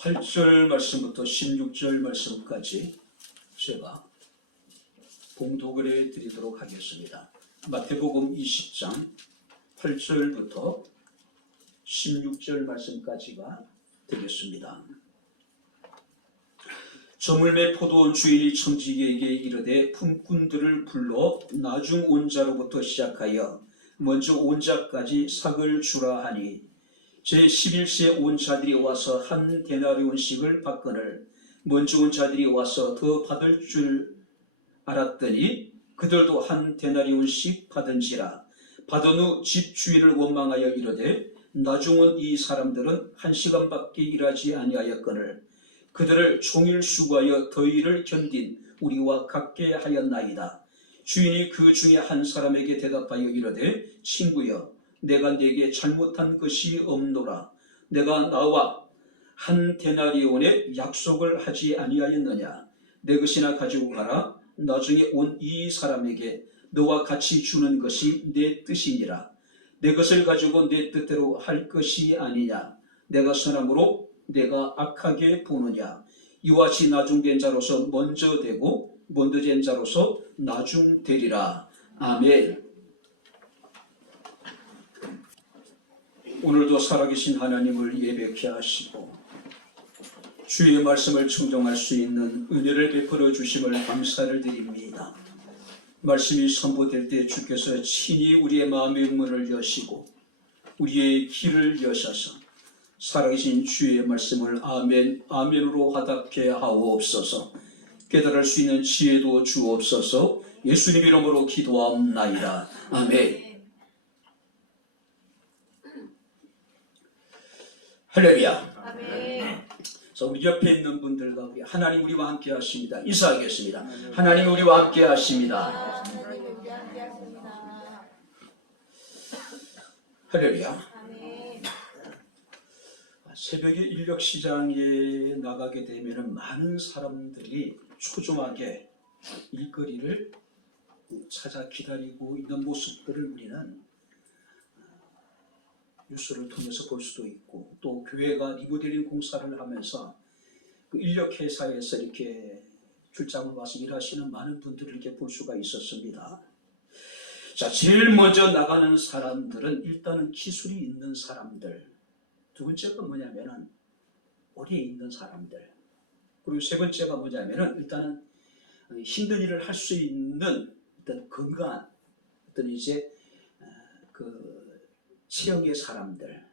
8절 말씀부터 16절 말씀까지 제가 봉독을 해드리도록 하겠습니다. 마태복음 20장 8절부터 16절 말씀까지가 되겠습니다. 저물매 포도원 주인이 청지기에게 이르되 품꾼들을 불러 나중 온 자로부터 시작하여 먼저 온 자까지 삭을 주라 하니 제11세에 온 자들이 와서 한 데나리온씩을 받거늘 먼저 온 자들이 와서 더 받을 줄 알았더니 그들도 한 데나리온씩 받은지라. 받은 후 집주인을 원망하여 이르되 나중 온 이 사람들은 1시간밖에 일하지 아니하였거늘 그들을 종일 수고하여 더위를 견딘 우리와 같게 하였나이다. 주인이 그 중에 한 사람에게 대답하여 이르되 친구여 내가 네게 잘못한 것이 없노라. 내가 나와 한 데나리온의 약속을 하지 아니하였느냐. 내 것이나 가지고 가라. 나중에 온 이 사람에게 너와 같이 주는 것이 내 뜻이니라. 내 것을 가지고 내 뜻대로 할 것이 아니냐. 내가 선함으로 내가 악하게 보느냐. 이와 같이 나중된 자로서 먼저 되고 먼저 된 자로서 나중되리라. 아멘. 오늘도 살아계신 하나님을 예배케 하시고 주의 말씀을 청정할 수 있는 은혜를 베풀어 주심을 감사를 드립니다. 말씀이 선포될 때 주께서 친히 우리의 마음의 문을 여시고 우리의 길을 여셔서 살아계신 주의 말씀을 아멘, 아멘으로 와닿게 하옵소서. 깨달을 수 있는 지혜도 주옵소서. 예수님 이름으로 기도하옵나이다. 아멘. 할렐루야. 아멘. 자, 우리 옆에 있는 분들과 우리 하나님 우리와 함께 하십니다. 인사하겠습니다. 하나님 우리와 함께 하십니다. 하나님 우리와 함께 하십니다. 할렐루야. 아멘. 새벽에 인력 시장에 나가게 되면 많은 사람들이 초조하게 일거리를 찾아 기다리고 있는 모습들을 우리는 뉴스를 통해서 볼 수도 있고, 또 교회가 리모델링 공사를 하면서 그 인력회사에서 이렇게 출장을 와서 일하시는 많은 분들을 이렇게 볼 수가 있었습니다. 자, 제일 먼저 나가는 사람들은 일단은 기술이 있는 사람들, 두 번째가 뭐냐면은 오래 있는 사람들, 그리고 세 번째가 뭐냐면은 일단은 힘든 일을 할 수 있는 어떤 건강한 어떤 이제 그 체형의 사람들.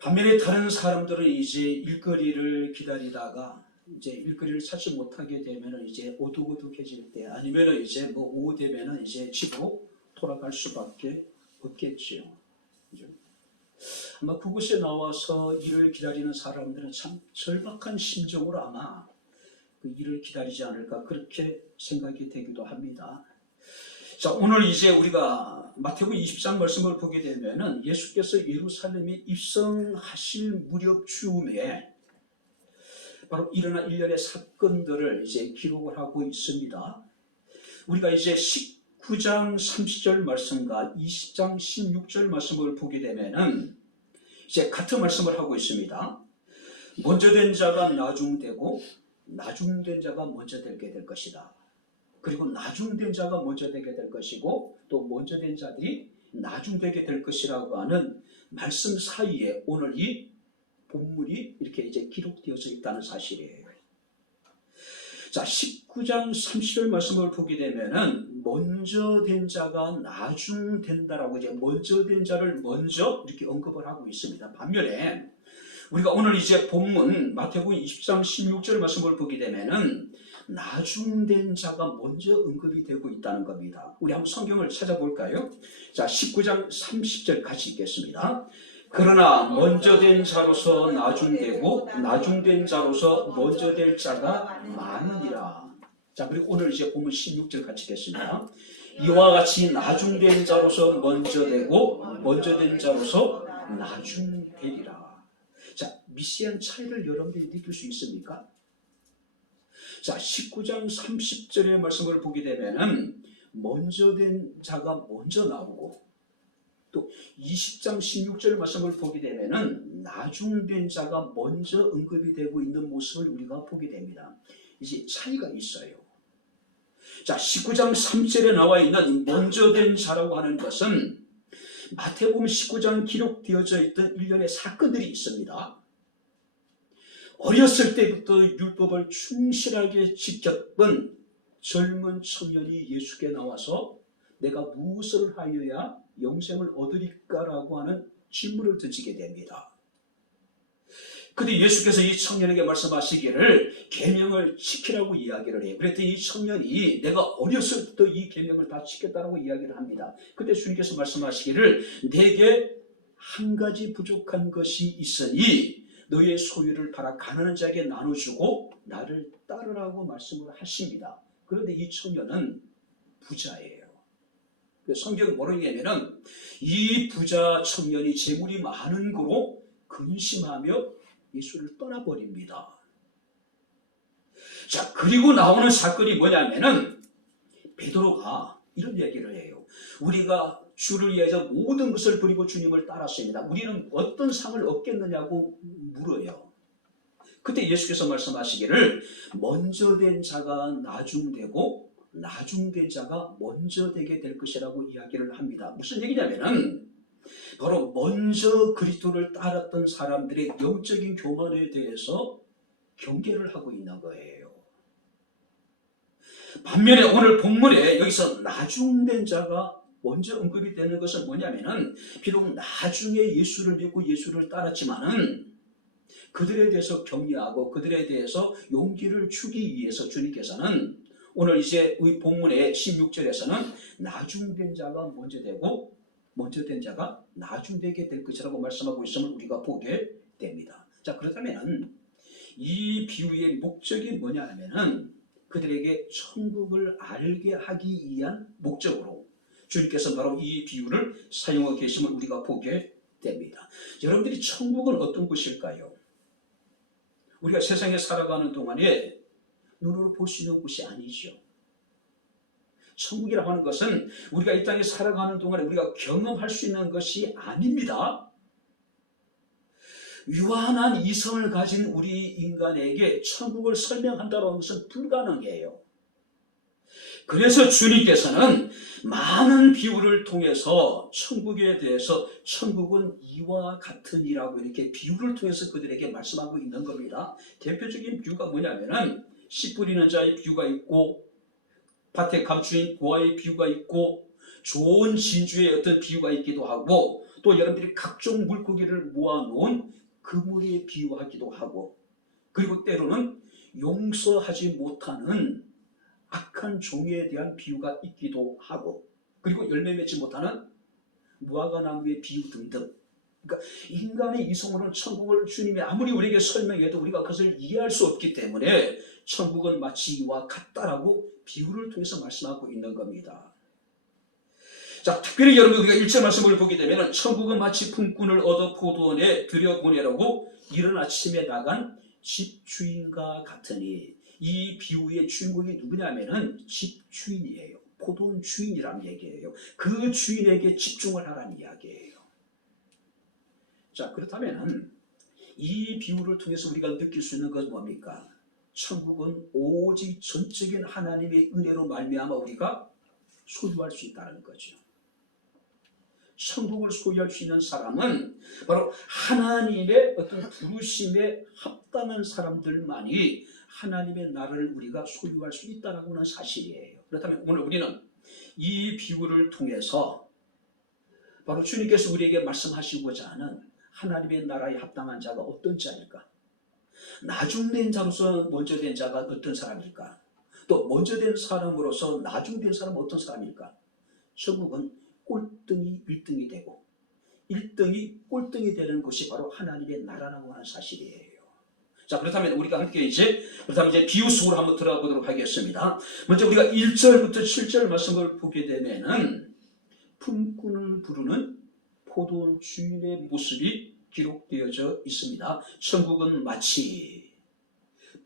반면에 다른 사람들은 이제 일거리를 기다리다가 이제 일거리를 찾지 못하게 되면은 이제 오두고둑해질 때, 아니면은 이제 뭐 오후 되면은 이제 집으로 돌아갈 수밖에 없겠지요. 그죠? 아마 그곳에 나와서 일을 기다리는 사람들은 참 절박한 심정으로 아마 그 일을 기다리지 않을까 그렇게 생각이 되기도 합니다. 자, 오늘 이제 우리가 마태복음 20장 말씀을 보게 되면은 예수께서 예루살렘에 입성하실 무렵 즈음에 바로 일어난 일련의 사건들을 이제 기록을 하고 있습니다. 우리가 이제 19장 30절 말씀과 20장 16절 말씀을 보게 되면은 이제 같은 말씀을 하고 있습니다. 먼저 된 자가 나중되고 나중된 자가 먼저 되게 될 것이다. 그리고 나중된 자가 먼저 되게 될 것이고 또 먼저 된 자들이 나중되게 될 것이라고 하는 말씀 사이에 오늘 이 본문이 이렇게 이제 기록되어져 있다는 사실이에요. 자, 19장 30절 말씀을 보게 되면은 먼저 된 자가 나중된다라고 이제 먼저 된 자를 먼저 이렇게 언급을 하고 있습니다. 반면에 우리가 오늘 이제 본문 마태복음 20장 16절 말씀을 보게 되면은 나중된 자가 먼저 언급이 되고 있다는 겁니다. 우리 한번 성경을 찾아볼까요? 자, 19장 30절 같이 읽겠습니다. 그러나 먼저 된 자로서 나중되고 나중된 자로서 먼저 될 자가 많으니라. 자, 그리고 오늘 이제 본문 16절 같이 읽겠습니다. 이와 같이 나중된 자로서 먼저 되고 먼저 된 자로서 나중되리라. 자, 미세한 차이를 여러분들이 느낄 수 있습니까? 자, 19장 30절의 말씀을 보게 되면은 먼저 된 자가 먼저 나오고 또 20장 16절 말씀을 보게 되면은 나중된 자가 먼저 언급이 되고 있는 모습을 우리가 보게 됩니다. 이제 차이가 있어요. 자, 19장 3절에 나와 있는 먼저 된 자라고 하는 것은 마태복음 19장 기록되어져 있던 일련의 사건들이 있습니다. 어렸을 때부터 율법을 충실하게 지켰던 젊은 청년이 예수께 나와서 내가 무엇을 하여야 영생을 얻으리까라고 하는 질문을 던지게 됩니다. 근데 예수께서 이 청년에게 말씀하시기를 계명을 지키라고 이야기를 해요. 그랬더니 이 청년이 내가 어렸을 때부터 이 계명을 다 지켰다라고 이야기를 합니다. 그때 주님께서 말씀하시기를 내게 한 가지 부족한 것이 있으니 너의 소유를 팔아 가난한 자에게 나눠주고 나를 따르라고 말씀을 하십니다. 그런데 이 청년은 부자예요. 성경 뭐라고 하냐면은 이 부자 청년이 재물이 많은 거로 근심하며 예수를 떠나버립니다. 자, 그리고 나오는 사건이 뭐냐면은 베드로가 이런 얘기를 해요. 우리가 주를 위해서 모든 것을 버리고 주님을 따랐습니다. 우리는 어떤 상을 얻겠느냐고 물어요. 그때 예수께서 말씀하시기를 먼저 된 자가 나중되고 나중된 자가 먼저 되게 될 것이라고 이야기를 합니다. 무슨 얘기냐면은 바로 먼저 그리스도를 따랐던 사람들의 영적인 교만에 대해서 경계를 하고 있는 거예요. 반면에 오늘 본문에 여기서 나중된 자가 먼저 언급이 되는 것은 뭐냐면은 비록 나중에 예수를 믿고 예수를 따랐지만은 그들에 대해서 격려하고 그들에 대해서 용기를 주기 위해서 주님께서는 오늘 이제 우리 본문의 16절에서는 나중된 자가 먼저 되고 먼저 된 자가 나중되게 될 것이라고 말씀하고 있음을 우리가 보게 됩니다. 자, 그렇다면 이 비유의 목적이 뭐냐 하면은 그들에게 천국을 알게 하기 위한 목적으로 주님께서 바로 이 비유를 사용하고 계심을 우리가 보게 됩니다. 여러분들이 천국은 어떤 곳일까요? 우리가 세상에 살아가는 동안에 눈으로 볼 수 있는 곳이 아니죠. 천국이라고 하는 것은 우리가 이 땅에 살아가는 동안에 우리가 경험할 수 있는 것이 아닙니다. 유한한 이성을 가진 우리 인간에게 천국을 설명한다는 것은 불가능해요. 그래서 주님께서는 많은 비유를 통해서 천국에 대해서 천국은 이와 같으니라고 이렇게 비유를 통해서 그들에게 말씀하고 있는 겁니다. 대표적인 비유가 뭐냐면은 씨 뿌리는 자의 비유가 있고 밭에 감추인 보아의 비유가 있고 좋은 진주의 어떤 비유가 있기도 하고 또 여러분들이 각종 물고기를 모아놓은 그물에 비유하기도 하고 그리고 때로는 용서하지 못하는 악한 종에 대한 비유가 있기도 하고 그리고 열매 맺지 못하는 무화과나무의 비유 등등. 그러니까 인간의 이성으로는 천국을 주님이 아무리 우리에게 설명해도 우리가 그것을 이해할 수 없기 때문에 천국은 마치 이와 같다라고 비유를 통해서 말씀하고 있는 겁니다. 자, 특별히 여러분 우리가 1절 말씀을 보게 되면 천국은 마치 품꾼을 얻어 포도원에 들여보내라고 이른 아침에 나간 집주인과 같으니 이 비유의 주인공이 누구냐면은 집주인이에요. 포도원 주인이라는 얘기예요. 그 주인에게 집중을 하라는 이야기예요. 자, 그렇다면 이 비유를 통해서 우리가 느낄 수 있는 것은 뭡니까? 천국은 오직 전적인 하나님의 은혜로 말미암아 우리가 소유할 수 있다는 거죠. 천국을 소유할 수 있는 사람은 바로 하나님의 어떤 부르심에 합당한 사람들만이 하나님의 나라를 우리가 소유할 수 있다는 사실이에요. 그렇다면 오늘 우리는 이 비유를 통해서 바로 주님께서 우리에게 말씀하시고자 하는 하나님의 나라에 합당한 자가 어떤 자일까? 나중된 자로서 먼저 된 자가 어떤 사람일까? 또 먼저 된 사람으로서 나중된 사람은 어떤 사람일까? 천국은 꼴등이 1등이 되고 1등이 꼴등이 되는 것이 바로 하나님의 나라라고 하는 사실이에요. 자, 그렇다면 우리가 함께 이제 비유 속으로 한번 들어가 보도록 하겠습니다. 먼저 우리가 1절부터 7절 말씀을 보게 되면은 품꾼을 부르는 포도원 주인의 모습이 기록되어져 있습니다. 천국은 마치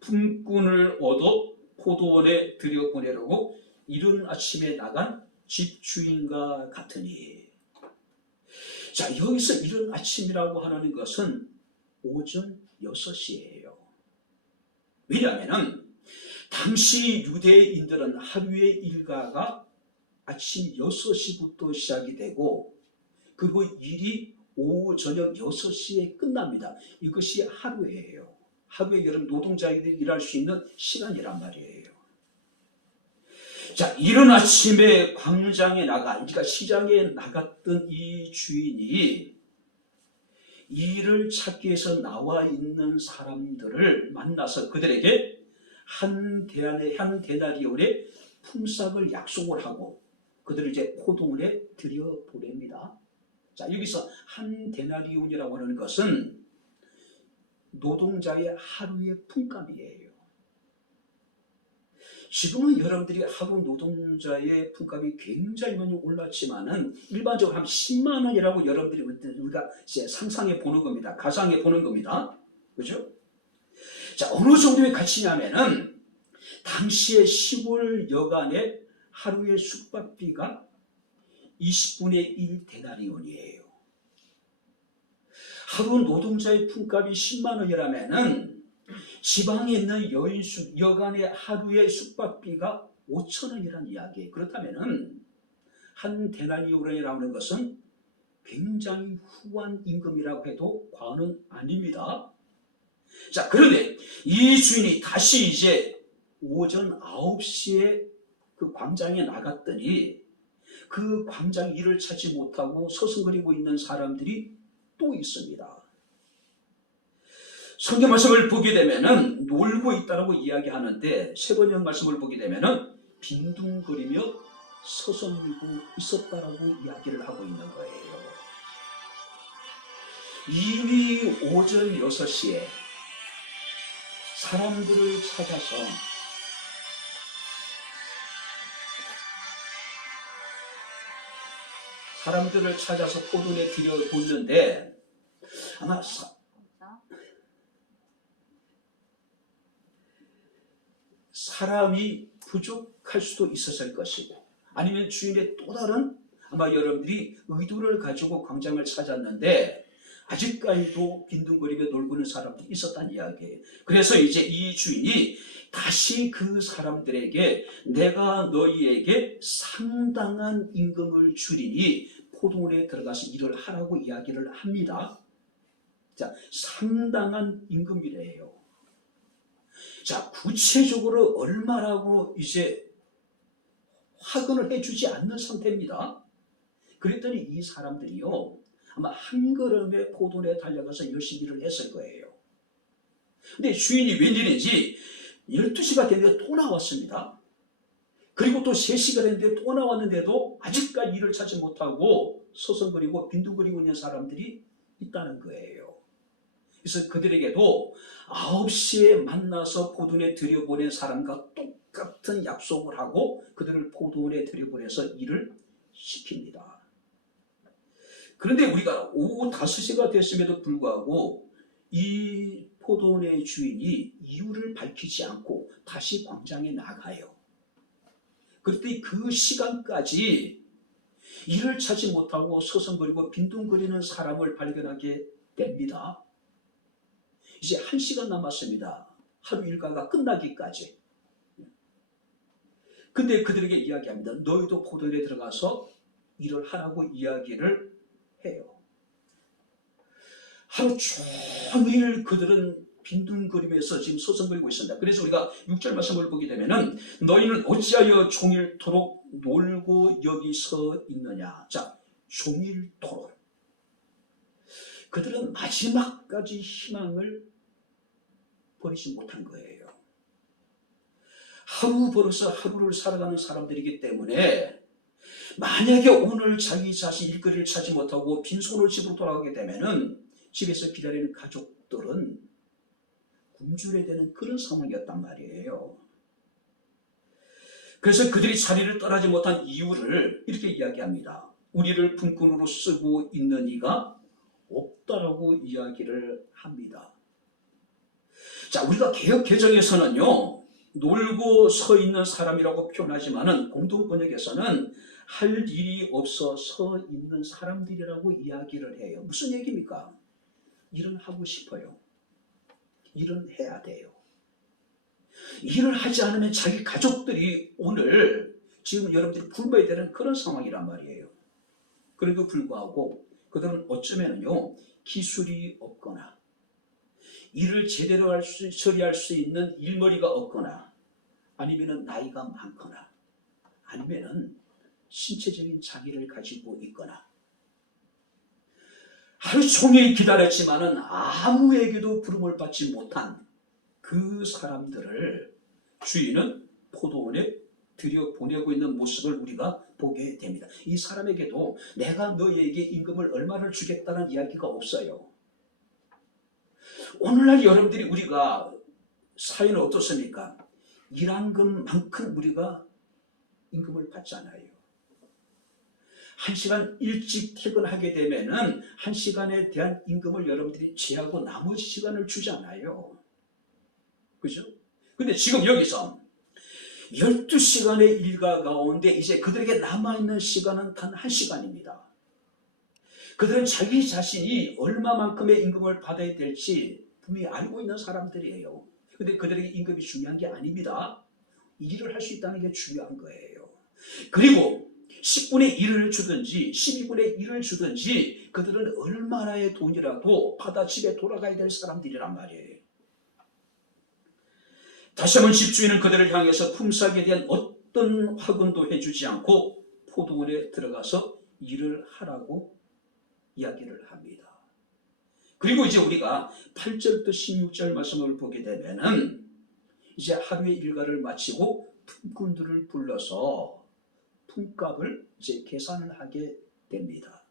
품꾼을 얻어 포도원에 들여보내려고 이른 아침에 나간 집주인과 같으니 자, 여기서 이른 아침이라고 하는 것은 오전 6시예요. 왜냐하면 당시 유대인들은 하루의 일과가 아침 6시부터 시작이 되고 그리고 일이 오후 저녁 6시에 끝납니다. 이것이 하루예요. 하루에 여러분 노동자들이 일할 수 있는 시간이란 말이에요. 자, 이른 아침에 광장에 그러니까 시장에 나갔던 이 주인이 일을 찾기 위해서 나와 있는 사람들을 만나서 그들에게 한 데나리온의 품삯을 약속을 하고 그들을 이제 포도원에 들여보냅니다. 자, 여기서 한 데나리온이라고 하는 것은 노동자의 하루의 품값이에요. 지금은 여러분들이 하루 노동자의 품값이 굉장히 많이 올랐지만은 일반적으로 한 10만 원이라고 여러분들이 우리가 이제 상상해 보는 겁니다. 가상해 보는 겁니다. 그죠? 자, 어느 정도의 가치냐면은 당시의 시골 여간의 하루의 숙박비가 20분의 1 데나리온이에요. 하루 노동자의 품값이 10만 원이라면은 지방에 있는 여간의 하루의 숙박비가 5천 원이라는 이야기예요. 그렇다면은 한 데나리온이라는 것은 굉장히 후한 임금이라고 해도 과언은 아닙니다. 자, 그런데 이 주인이 다시 이제 오전 9시에 그 광장에 나갔더니 그 광장 일을 찾지 못하고 서성거리고 있는 사람들이 또 있습니다. 성경 말씀을 보게 되면은 놀고 있다라고 이야기하는데 세 번역 말씀을 보게 되면은 빈둥거리며 서성이고 있었다라고 이야기를 하고 있는 거예요. 이미 오전 6시에 사람들을 찾아서 포도원에 들여보는데 아마 사람이 부족할 수도 있었을 것이고 아니면 주인의 또 다른 아마 여러분들이 의도를 가지고 광장을 찾았는데 아직까지도 빈둥거리며 놀고 있는 사람들이 있었다는 이야기예요. 그래서 이제 이 주인이 다시 그 사람들에게 내가 너희에게 상당한 임금을 주리니 포도원에 들어가서 일을 하라고 이야기를 합니다. 자, 상당한 임금이래요. 자, 구체적으로 얼마라고 이제 확언을 해주지 않는 상태입니다. 그랬더니 이 사람들이요, 아마 한 걸음에 포도원에 달려가서 열심히 일을 했을 거예요. 근데 주인이 웬일인지 12시가 됐는데 또 나왔습니다. 그리고 또 3시가 됐는데 또 나왔는데도 아직까지 일을 찾지 못하고 서성거리고 빈둥거리고 있는 사람들이 있다는 거예요. 그래서 그들에게도 9시에 만나서 포도원에 들여보낸 사람과 똑같은 약속을 하고 그들을 포도원에 들여보내서 일을 시킵니다. 그런데 우리가 오후 5시가 됐음에도 불구하고 이 포도원의 주인이 이유를 밝히지 않고 다시 광장에 나가요. 그랬더니 그 시간까지 일을 찾지 못하고 서성거리고 빈둥거리는 사람을 발견하게 됩니다. 이제 1시간 남았습니다. 하루 일과가 끝나기까지. 근데 그들에게 이야기합니다. 너희도 포도원에 들어가서 일을 하라고 이야기를 해요. 하루 종일 그들은 빈둥거리면서 지금 서성거리고 있습니다. 그래서 우리가 6절 말씀을 보게 되면은 너희는 어찌하여 종일토록 놀고 여기 서 있느냐. 자, 종일토록. 그들은 마지막까지 희망을 버리지 못한 거예요. 하루 벌어서 하루를 살아가는 사람들이기 때문에 만약에 오늘 자기 자신 일거리를 찾지 못하고 빈손으로 집으로 돌아가게 되면은 집에서 기다리는 가족들은 굶주려야 되는 그런 상황이었단 말이에요. 그래서 그들이 자리를 떠나지 못한 이유를 이렇게 이야기합니다. 우리를 품꾼으로 쓰고 있는 이가 없다라고 이야기를 합니다. 자, 우리가 개역 개정에서는요, 놀고 서 있는 사람이라고 표현하지만은 공동 번역에서는 할 일이 없어 서 있는 사람들이라고 이야기를 해요. 무슨 얘기입니까? 일은 하고 싶어요. 일은 해야 돼요. 일을 하지 않으면 자기 가족들이 오늘 지금 여러분들이 굶어야 되는 그런 상황이란 말이에요. 그래도 불구하고 그들은 어쩌면요 기술이 없거나 일을 제대로 처리할 수 있는 일머리가 없거나 아니면은 나이가 많거나 아니면은 신체적인 장애를 가지고 있거나 하루 종일 기다렸지만은 아무에게도 부름을 받지 못한 그 사람들을 주인은 포도원에 들여보내고 있는 모습을 우리가 보게 됩니다. 이 사람에게도 내가 너에게 임금을 얼마를 주겠다는 이야기가 없어요. 오늘날 여러분들이 우리가 사회는 어떻습니까? 일한 것만큼 우리가 임금을 받잖아요. 1시간 일찍 퇴근하게 되면은 1시간에 대한 임금을 여러분들이 제하고 나머지 시간을 주잖아요. 그죠? 근데 지금 여기서 12시간의 일과 가운데 이제 그들에게 남아있는 시간은 단 1시간입니다. 그들은 자기 자신이 얼마만큼의 임금을 받아야 될지 분명히 알고 있는 사람들이에요. 근데 그들에게 임금이 중요한 게 아닙니다. 일을 할 수 있다는 게 중요한 거예요. 그리고 10분의 1을 주든지 12분의 1을 주든지 그들은 얼마나의 돈이라도 받아 집에 돌아가야 될 사람들이란 말이에요. 다시 한번 집주인은 그들을 향해서 품삯에 대한 어떤 화근도 해주지 않고 포도원에 들어가서 일을 하라고 이야기를 합니다. 그리고 이제 우리가 8절부터 16절 말씀을 보게 되면은 이제 하루의 일과를 마치고 품꾼들을 불러서 품값을 이제 계산을 하게 됩니다.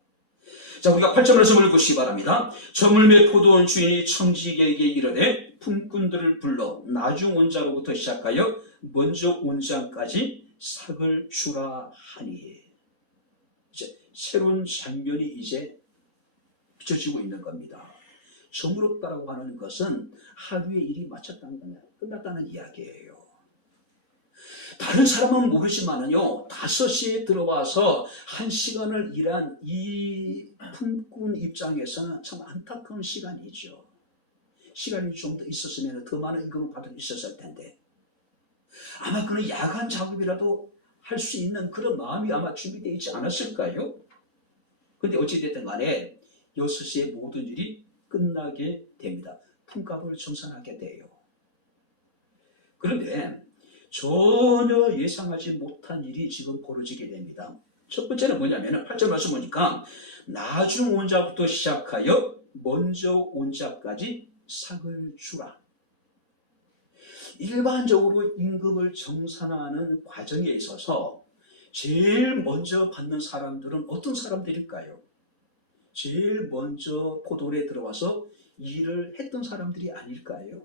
자, 우리가 8절 말씀을 보시기 바랍니다. 저물매 포도원 주인이 청지기에게 이르되 품꾼들을 불러 나중 온 자로부터 시작하여 먼저 온 자까지 삭을 주라 하니. 이제 새로운 장면이 이제 비춰지고 있는 겁니다. 저물었다라고 하는 것은 하루의 일이 마쳤다는 거냐, 끝났다는 이야기예요. 다른 사람은 모르지만은요, 5시에 들어와서 1시간을 일한 이 품꾼 입장에서는 참 안타까운 시간이죠. 시간이 좀 더 있었으면 더 많은 임금을 받을 수 있었을 텐데 아마 그는 야간 작업이라도 할 수 있는 그런 마음이 아마 준비되어 있지 않았을까요? 근데 어찌됐든 간에 6시에 모든 일이 끝나게 됩니다. 품값을 정산하게 돼요. 그런데 전혀 예상하지 못한 일이 지금 벌어지게 됩니다. 첫 번째는 뭐냐면 8절 말씀 보니까 나중 온 자부터 시작하여 먼저 온 자까지 삭을 주라. 일반적으로 임금을 정산하는 과정에 있어서 제일 먼저 받는 사람들은 어떤 사람들일까요? 제일 먼저 포도원에 들어와서 일을 했던 사람들이 아닐까요?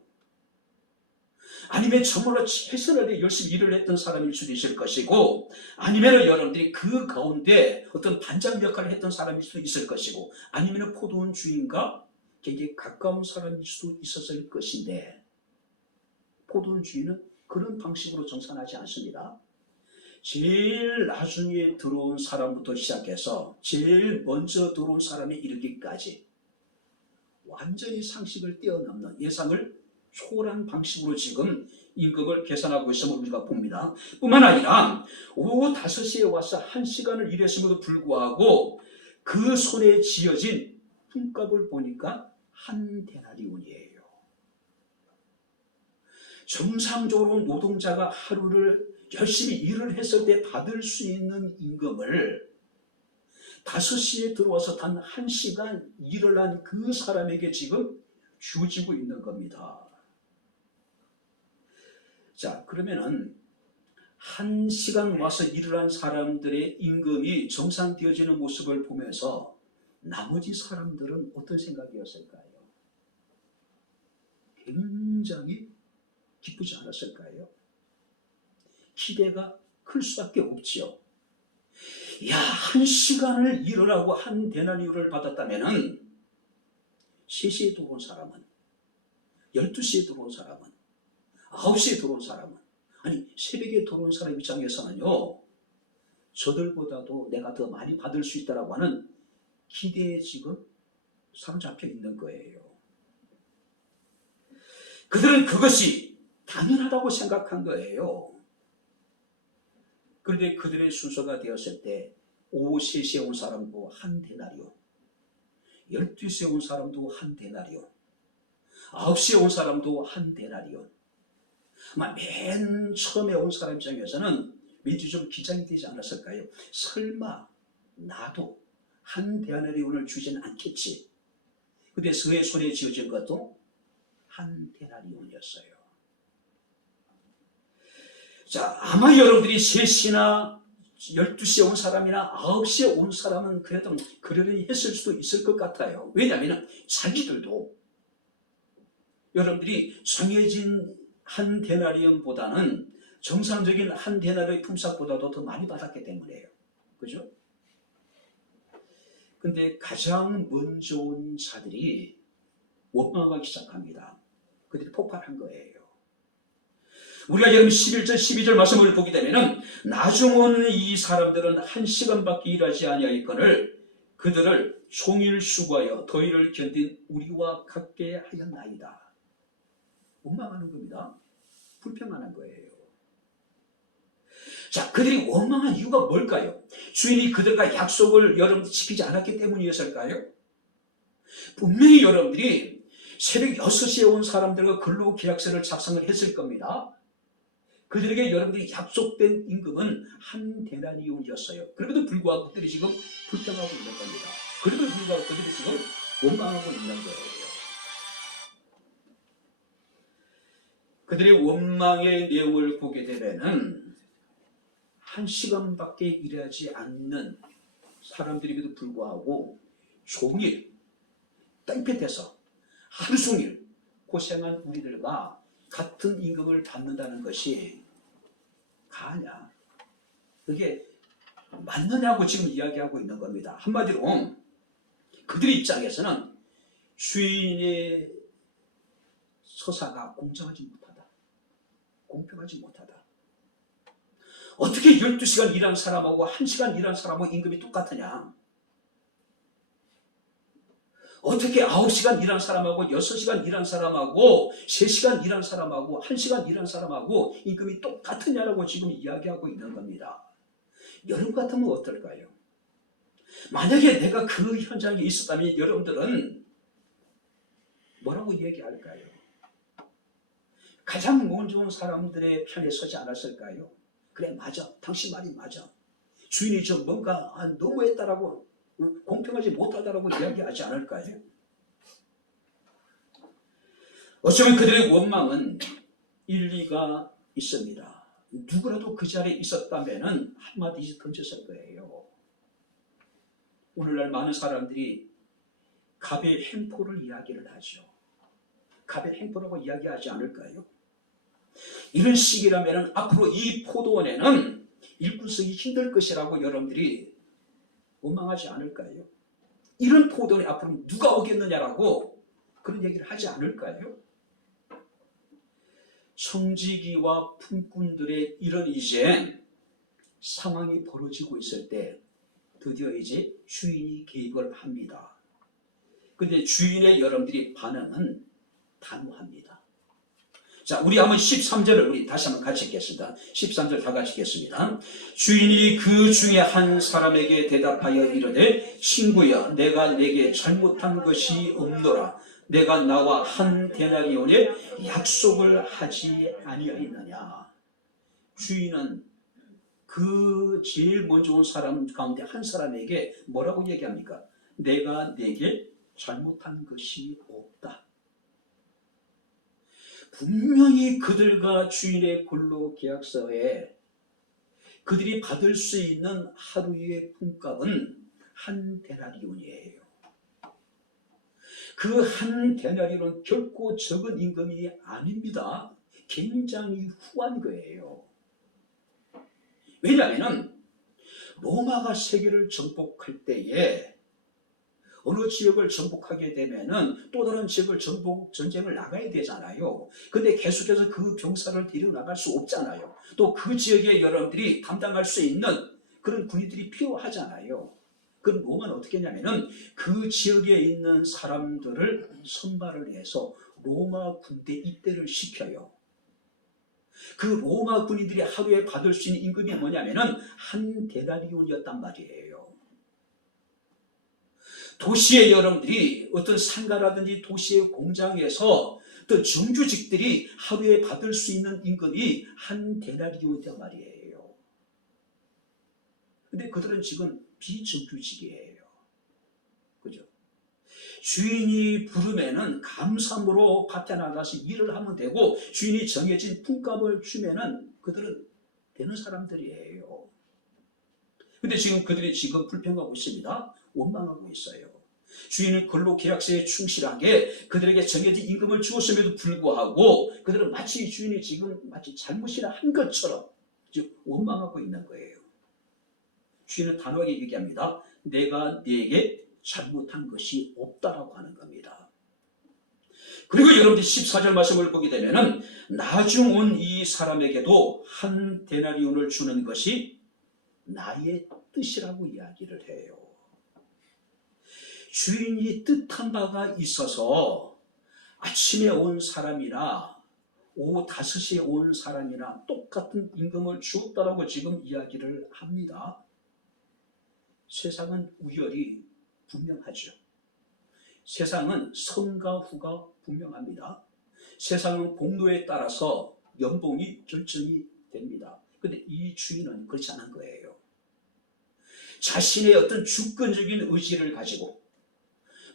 아니면 정말로 최선을 다해 열심히 일을 했던 사람일 수도 있을 것이고, 아니면 여러분들이 그 가운데 어떤 반장 역할을 했던 사람일 수도 있을 것이고, 아니면 포도원 주인과 되게 가까운 사람일 수도 있었을 것인데, 포도원 주인은 그런 방식으로 정산하지 않습니다. 제일 나중에 들어온 사람부터 시작해서 제일 먼저 들어온 사람에 이르기까지 완전히 상식을 뛰어넘는, 예상을 초월한 방식으로 지금 임금을 계산하고 있음을 우리가 봅니다. 뿐만 아니라 오후 5시에 와서 1시간을 일했음에도 불구하고 그 손에 지어진 품값을 보니까 한 데나리온이에요. 정상적으로 노동자가 하루를 열심히 일을 했을 때 받을 수 있는 임금을 5시에 들어와서 단 1시간 일을 한 그 사람에게 지금 주어지고 있는 겁니다. 자, 그러면은 1시간 와서 일을 한 사람들의 임금이 정산되어지는 모습을 보면서 나머지 사람들은 어떤 생각이었을까요? 굉장히 기쁘지 않았을까요? 기대가 클 수밖에 없지요. 야, 1시간을 일을 하고 한 데나리온을 받았다면은 3시에 들어온 사람은, 12시에 들어온 사람은, 9시에 들어온 사람은, 아니 새벽에 들어온 사람 입장에서는요, 저들보다도 내가 더 많이 받을 수 있다라고 하는 기대에 지금 사로잡혀 있는 거예요. 그들은 그것이 당연하다고 생각한 거예요. 그런데 그들의 순서가 되었을 때 오후 3시에 온 사람도 한 데나리온, 12시에 온 사람도 한 데나리온, 9시에 온 사람도 한 데나리온. 아마 맨 처음에 온 사람 입장에서는 왠지 좀 긴장이 되지 않았을까요? 설마 나도 한 데나리온을 주지는 않겠지. 근데 그의 손에 쥐어진 것도 한 데나리온이었어요. 자, 아마 여러분들이 3시나 12시에 온 사람이나 9시에 온 사람은 그래도 그러려니 했을 수도 있을 것 같아요. 왜냐하면 자기들도 여러분들이 정해진 한 데나리온보다는 정상적인 한 데나리온의 품삯보다도 더 많이 받았기 때문이에요. 그죠? 근데 가장 먼저 온 자들이 원망하기 시작합니다. 그들이 폭발한 거예요. 우리가 여러분 11절 12절 말씀을 보게 되면 나중 온 이 사람들은 1시간밖에 일하지 아니하였거늘 그들을 종일 수고하여 더위를 견딘 우리와 같게 하였나이다. 원망하는 겁니다. 불평하는 거예요. 자, 그들이 원망한 이유가 뭘까요? 주인이 그들과 약속을 여러분들 지키지 않았기 때문이었을까요? 분명히 여러분들이 새벽 6시에 온 사람들과 근로계약서를 작성을 했을 겁니다. 그들에게 여러분들이 약속된 임금은 한 데나리온이었어요. 그럼에도 불구하고 그들이 지금 불평하고 있는 겁니다. 그럼에도 불구하고 그들이 지금 원망하고 있는 거예요. 그들의 원망의 내용을 보게 되면은 1시간밖에 일하지 않는 사람들에게도 불구하고 종일 땡볕에서 하루 종일 고생한 우리들과 같은 임금을 받는다는 것이 가냐? 그게 맞느냐고 지금 이야기하고 있는 겁니다. 한마디로 그들 입장에서는 주인의 서사가 공정하지 못하다. 공평하지 못하다. 어떻게 12시간 일한 사람하고 1시간 일한 사람하고 임금이 똑같으냐? 어떻게 9시간 일한 사람하고 6시간 일한 사람하고 3시간 일한 사람하고 1시간 일한 사람하고 임금이 똑같으냐라고 지금 이야기하고 있는 겁니다. 여러분 같으면 어떨까요? 만약에 내가 그 현장에 있었다면 여러분들은 뭐라고 얘기할까요? 가장 먼저 온 사람들의 편에 서지 않았을까요? 그래, 맞아. 당신 말이 맞아. 주인이 좀 뭔가 너무했다라고, 공평하지 못하다라고 이야기하지 않을까요? 어쩌면 그들의 원망은 일리가 있습니다. 누구라도 그 자리에 있었다면 한마디 던졌을 거예요. 오늘날 많은 사람들이 갑의 횡포를 이야기를 하죠. 갑의 횡포라고 이야기하지 않을까요? 이런 시기라면 앞으로 이 포도원에는 일꾼 쓰기 힘들 것이라고 여러분들이 원망하지 않을까요? 이런 포도원에 앞으로 누가 오겠느냐라고 그런 얘기를 하지 않을까요? 청지기와 품꾼들의 이런 이제 상황이 벌어지고 있을 때 드디어 이제 주인이 개입을 합니다. 근데 주인의 여러분들이 반응은 단호합니다. 자, 우리 한번 13절을 우리 다시 한번 같이 읽겠습니다. 13절 다 같이 읽겠습니다. 주인이 그 중에 한 사람에게 대답하여 이르되 친구야, 내가 내게 잘못한 것이 없노라. 내가 나와 한 데나리온의 약속을 하지 아니하였느냐. 주인은 그 제일 먼저 온 사람 가운데 한 사람에게 뭐라고 얘기합니까? 내가 내게 잘못한 것이 없다. 분명히 그들과 주인의 근로계약서에 그들이 받을 수 있는 하루의 품값은 한 데나리온이에요. 그 한 데나리온은 결코 적은 임금이 아닙니다. 굉장히 후한 거예요. 왜냐하면 로마가 세계를 정복할 때에 어느 지역을 정복하게 되면은 또 다른 지역을 정복 전쟁을 나가야 되잖아요. 근데 계속해서 그 병사를 데려 나갈 수 없잖아요. 또 그 지역에 여러분들이 감당할 수 있는 그런 군인들이 필요하잖아요. 그럼 로마는 어떻게 했냐면은 그 지역에 있는 사람들을 선발을 해서 로마 군대 입대를 시켜요. 그 로마 군인들이 하루에 받을 수 있는 임금이 뭐냐면은 한 데나리온이었단 말이에요. 도시의 여러분들이 어떤 상가라든지 도시의 공장에서 또 정규직들이 하루에 받을 수 있는 임금이 한 데나리온이란 말이에요. 근데 그들은 지금 비정규직이에요. 그죠? 주인이 부르면은 감사함으로 밭에 나가서 일을 하면 되고, 주인이 정해진 품값을 주면은 그들은 되는 사람들이에요. 근데 지금 그들이 지금 불평하고 있습니다. 원망하고 있어요. 주인은 근로계약서에 충실하게 그들에게 정해진 임금을 주었음에도 불구하고 그들은 마치 주인이 지금 마치 잘못이나 한 것처럼 즉 원망하고 있는 거예요. 주인은 단호하게 얘기합니다. 내가 네게 잘못한 것이 없다라고 하는 겁니다. 그리고 여러분들 14절 말씀을 보게 되면은 나중 온 이 사람에게도 한 데나리온을 주는 것이 나의 뜻이라고 이야기를 해요. 주인이 뜻한 바가 있어서 아침에 온 사람이나 오후 5시에 온 사람이나 똑같은 임금을 주었다라고 지금 이야기를 합니다. 세상은 우열이 분명하죠. 세상은 선과 후가 분명합니다. 세상은 공로에 따라서 연봉이 결정이 됩니다. 그런데 이 주인은 그렇지 않은 거예요. 자신의 어떤 주권적인 의지를 가지고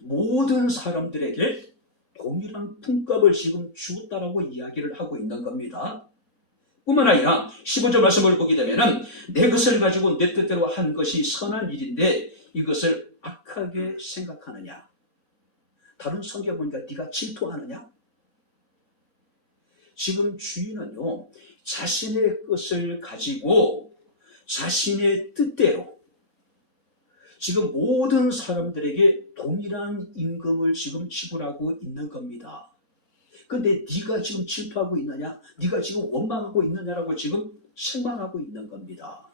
모든 사람들에게 동일한 품값을 지금 주었다라고 이야기를 하고 있는 겁니다. 뿐만 아니라 15절 말씀을 보게 되면 내 것을 가지고 내 뜻대로 한 것이 선한 일인데 이것을 악하게 생각하느냐? 다른 성경 보니까 네가 질투하느냐? 지금 주인은요, 자신의 것을 가지고 자신의 뜻대로 지금 모든 사람들에게 동일한 임금을 지금 지불하고 있는 겁니다. 근데 네가 지금 질투하고 있느냐? 네가 지금 원망하고 있느냐라고 지금 책망하고 있는 겁니다.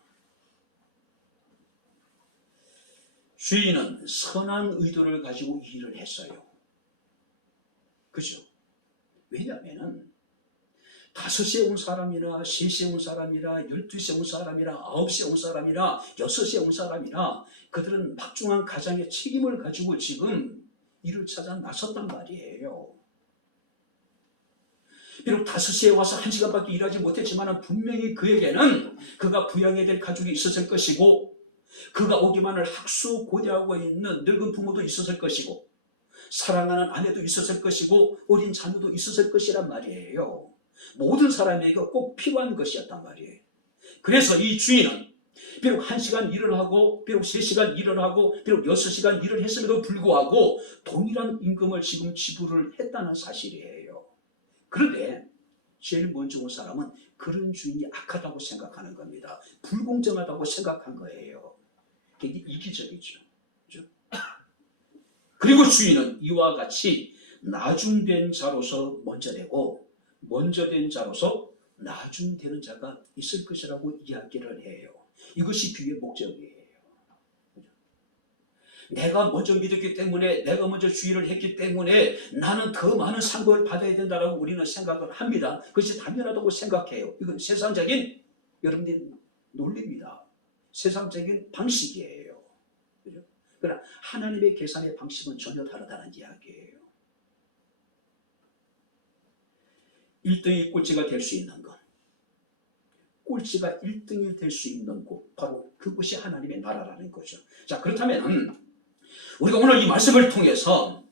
주인은 선한 의도를 가지고 일을 했어요. 그죠? 왜냐하면은 5시에 온 사람이라 3시에 온 사람이라 12시에 온 사람이라 9시에 온 사람이라 6시에 온 사람이라 그들은 막중한 가장의 책임을 가지고 지금 일을 찾아 나섰단 말이에요. 비록 5시에 와서 1시간밖에 일하지 못했지만 분명히 그에게는 그가 부양해야 될 가족이 있었을 것이고 그가 오기만을 학수고대하고 있는 늙은 부모도 있었을 것이고 사랑하는 아내도 있었을 것이고 어린 자녀도 있었을 것이란 말이에요. 모든 사람에게 꼭 필요한 것이었단 말이에요. 그래서 이 주인은 비록 1시간 일을 하고 비록 3시간 일을 하고 비록 6시간 일을 했음에도 불구하고 동일한 임금을 지금 지불을 했다는 사실이에요. 그런데 제일 먼저 온 사람은 그런 주인이 악하다고 생각하는 겁니다. 불공정하다고 생각한 거예요. 굉장히 이기적이죠. 그렇죠? 그리고 주인은 이와 같이 나중된 자로서 먼저 되고 먼저 된 자로서 나중되는 자가 있을 것이라고 이야기를 해요. 이것이 비유의 목적이에요. 내가 먼저 믿었기 때문에 내가 먼저 주의를 했기 때문에 나는 더 많은 상급을 받아야 된다고 우리는 생각을 합니다. 그것이 당연하다고 생각해요. 이건 세상적인 여러분들의 논리입니다. 세상적인 방식이에요. 그죠? 그러나 하나님의 계산의 방식은 전혀 다르다는 이야기예요. 1등이 꼴찌가 될 수 있는 것, 꼴찌가 1등이 될 수 있는 곳, 바로 그곳이 하나님의 나라라는 거죠. 자, 그렇다면 우리가 오늘 이 말씀을 통해서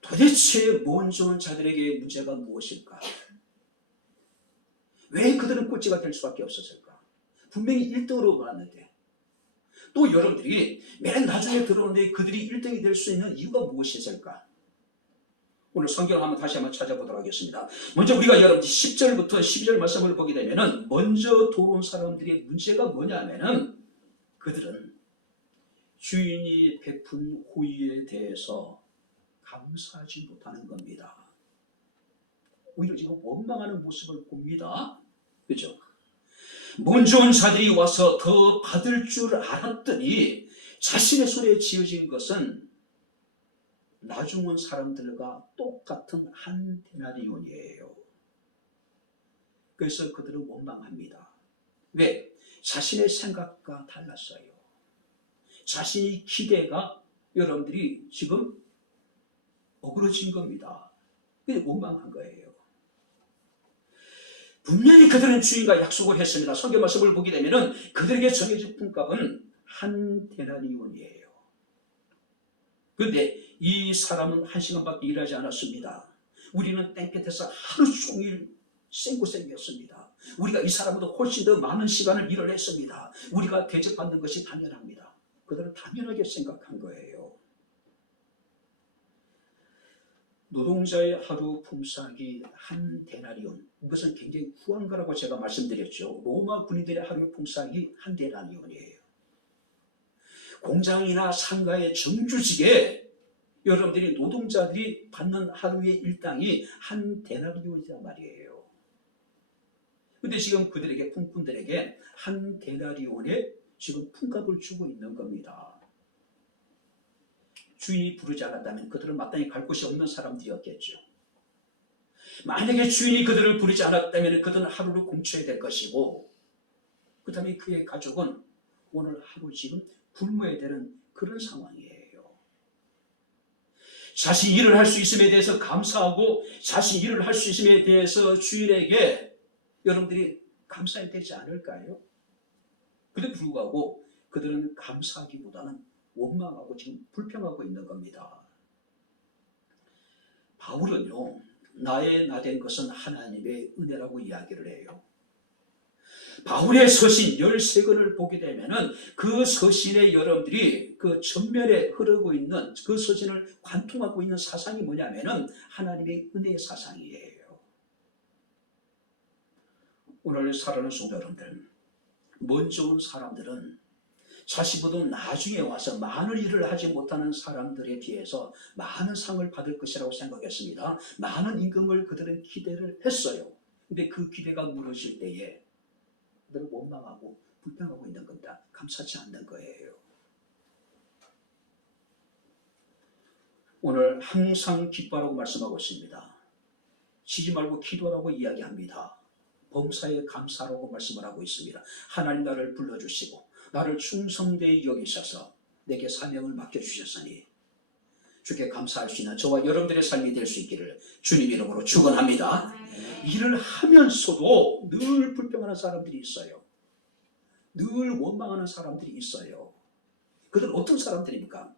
도대체 먼저 온 자들에게 문제가 무엇일까? 왜 그들은 꼴찌가 될 수밖에 없었을까? 분명히 1등으로 왔는데 또 여러분들이 맨 나중에 들어오는데 그들이 1등이 될 수 있는 이유가 무엇이었을까? 오늘 성경을 한번 다시 한번 찾아보도록 하겠습니다. 먼저 우리가 여러분들 10절부터 12절 말씀을 보게 되면은 먼저 들어온 사람들의 문제가 뭐냐면은 그들은 주인이 베푼 호의에 대해서 감사하지 못하는 겁니다. 오히려 지금 원망하는 모습을 봅니다. 그렇죠? 먼저 온 자들이 와서 더 받을 줄 알았더니 자신의 손에 지어진 것은 나중 온 사람들과 똑같은 한 데나리온이에요. 그래서 그들은 원망합니다. 왜? 자신의 생각과 달랐어요. 자신의 기대가 여러분들이 지금 어그러진 겁니다. 그게 원망한 거예요. 분명히 그들은 주인과 약속을 했습니다. 성경 말씀을 보게 되면 그들에게 정해진 품값은 한 데나리온이에요. 그런데 이 사람은 1시간밖에 일하지 않았습니다. 우리는 땡볕에서 하루 종일 생고생이었습니다. 우리가 이 사람보다 훨씬 더 많은 시간을 일을 했습니다. 우리가 대접받는 것이 당연합니다. 그들은 당연하게 생각한 거예요. 노동자의 하루 품삯이 한 데나리온, 이것은 굉장히 후한 거라고 제가 말씀드렸죠. 로마 군인들의 하루 품삯이 한 데나리온이에요. 공장이나 상가의 정규직에 여러분들이 노동자들이 받는 하루의 일당이 한 데나리온이란 말이에요. 근데 지금 그들에게, 품꾼들에게 한 데나리온에 지금 품값을 주고 있는 겁니다. 주인이 부르지 않았다면 그들은 마땅히 갈 곳이 없는 사람들이었겠죠. 만약에 주인이 그들을 부르지 않았다면 그들은 하루를 공쳐야 될 것이고, 그 다음에 그의 가족은 오늘 하루 지금 굶어야 되는 그런 상황이에요. 자신이 일을 할 수 있음에 대해서 감사하고, 자신이 일을 할 수 있음에 대해서 주인에게 여러분들이 감사해야 되지 않을까요? 그래도 불구하고 그들은 감사하기보다는 원망하고 지금 불평하고 있는 겁니다. 바울은요, 나의 나된 것은 하나님의 은혜라고 이야기를 해요. 바울의 서신 13권을 보게 되면은 그 서신에 여러분들이 그 전면에 흐르고 있는 그 서신을 관통하고 있는 사상이 뭐냐면은 하나님의 은혜의 사상이에요. 오늘 살아가는 성도 여러분들, 먼저 온 사람들은 자신보다 나중에 와서 많은 일을 하지 못하는 사람들에 비해서 많은 상을 받을 것이라고 생각했습니다. 많은 임금을 그들은 기대를 했어요. 근데 그 기대가 무너질 때에 그들은 원망하고 불평하고 있는 겁니다. 감사치 않는 거예요. 오늘 항상 기뻐하라고 말씀하고 있습니다. 쉬지 말고 기도하라고 이야기합니다. 범사에 감사라고 말씀을 하고 있습니다. 하나님 나를 불러주시고 나를 충성되이 여기셔서 내게 사명을 맡겨주셨으니 주께 감사할 수 있는 저와 여러분들의 삶이 될 수 있기를 주님 이름으로 축원합니다. 일을 하면서도 늘 불평하는 사람들이 있어요. 늘 원망하는 사람들이 있어요. 그들은 어떤 사람들입니까?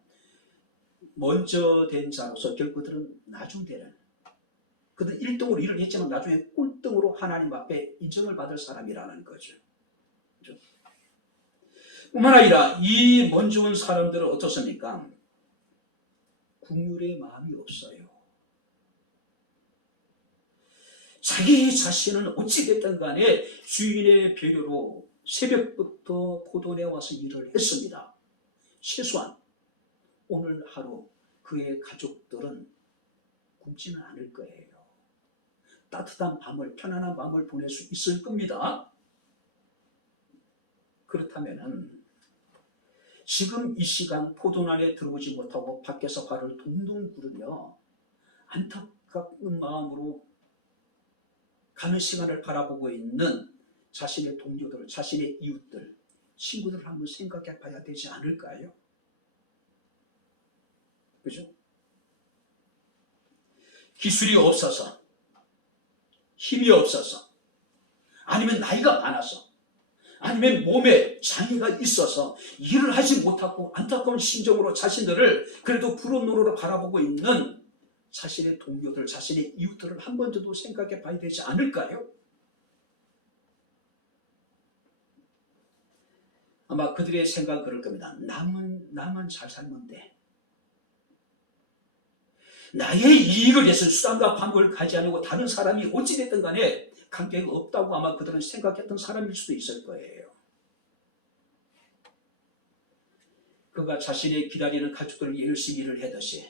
먼저 된 자로서 결국 그들은 나중되는, 그들은 1등으로 일을 했지만 나중에 꼴등으로 하나님 앞에 인정을 받을 사람이라는 거죠. 뿐만 아니라 이 먼저 온 사람들은 어떻습니까? 국률의 마음이 없어요. 자기 자신은 어찌됐든 간에 주인의 배려로 새벽부터 포도원에 와서 일을 했습니다. 최소한 오늘 하루 그의 가족들은 굶지는 않을 거예요. 따뜻한 밤을, 편안한 밤을 보낼 수 있을 겁니다. 그렇다면은 지금 이 시간 포도원 안에 들어오지 못하고 밖에서 발을 동동 구르며 안타까운 마음으로 가는 시간을 바라보고 있는 자신의 동료들, 자신의 이웃들, 친구들 한번 생각해 봐야 되지 않을까요? 그죠? 기술이 없어서, 힘이 없어서, 아니면 나이가 많아서, 아니면 몸에 장애가 있어서 일을 하지 못하고 안타까운 심정으로 자신들을 그래도 부러운 눈으로 바라보고 있는 자신의 동료들, 자신의 이웃들을 한 번 정도 생각해 봐야 되지 않을까요? 아마 그들의 생각은 그럴 겁니다. 나만 잘 살면 돼. 나의 이익을 위해서 수단과 방법을 가지 않고 다른 사람이 어찌됐든 간에 관계가 없다고 아마 그들은 생각했던 사람일 수도 있을 거예요. 그가 자신의 기다리는 가족들을 열심히 일을 하듯이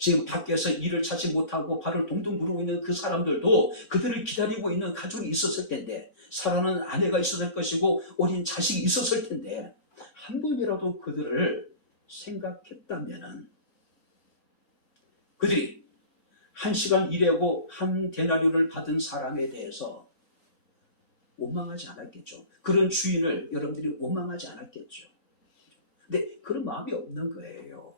지금 밖에서 일을 찾지 못하고 발을 동동 구르고 있는 그 사람들도 그들을 기다리고 있는 가족이 있었을 텐데, 사랑하는 아내가 있었을 것이고 어린 자식이 있었을 텐데, 한 번이라도 그들을 생각했다면 그들이 1시간 일하고 한 데나리온을 받은 사람에 대해서 원망하지 않았겠죠. 그런 주인을 여러분들이 원망하지 않았겠죠. 근데 그런 마음이 없는 거예요.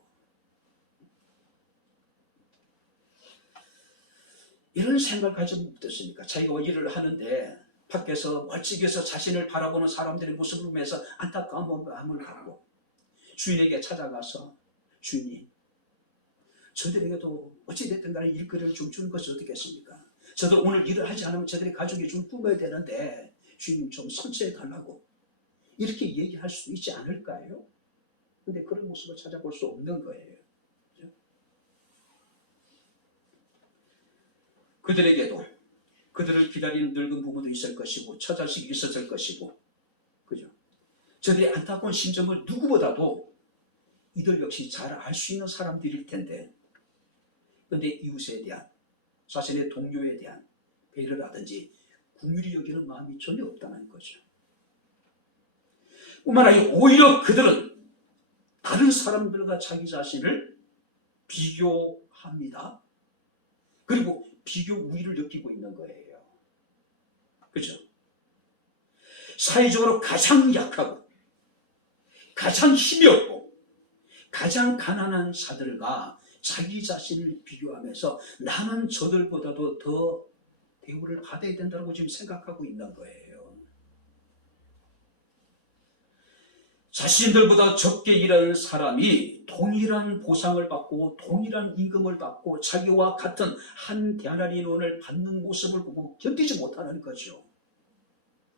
이런 생각을 가지면 어떻습니까? 자기가 일을 하는데 밖에서 멀찍이서 자신을 바라보는 사람들의 모습을 보면서 안타까운 마음을 갖고 주인에게 찾아가서, 주인이 저들에게도 어찌됐든 간에 일거리를 좀 주는 것이 어떻겠습니까? 저들 오늘 일을 하지 않으면 저들의 가족이 좀 굶어야 되는데 주인님 좀 선처해 달라고 이렇게 얘기할 수 있지 않을까요? 근데 그런 모습을 찾아볼 수 없는 거예요. 그죠? 그들에게도 그들을 기다리는 늙은 부부도 있을 것이고 처자식이 있었을 것이고, 그죠? 저들의 안타까운 심정을 누구보다도 이들 역시 잘 알 수 있는 사람들일 텐데, 그런데 이웃에 대한, 자신의 동료에 대한 배려라든지 긍휼히 여기는 마음이 전혀 없다는 거죠. 뿐만 아니라 오히려 그들은 다른 사람들과 자기 자신을 비교합니다. 그리고 비교 우위를 느끼고 있는 거예요. 그죠? 사회적으로 가장 약하고 가장 힘이 없고 가장 가난한 자들과 자기 자신을 비교하면서 나는 저들보다도 더 대우를 받아야 된다고 지금 생각하고 있는 거예요. 자신들보다 적게 일하는 사람이 동일한 보상을 받고 동일한 임금을 받고 자기와 같은 한 데나리온을 받는 모습을 보고 견디지 못하는 거죠.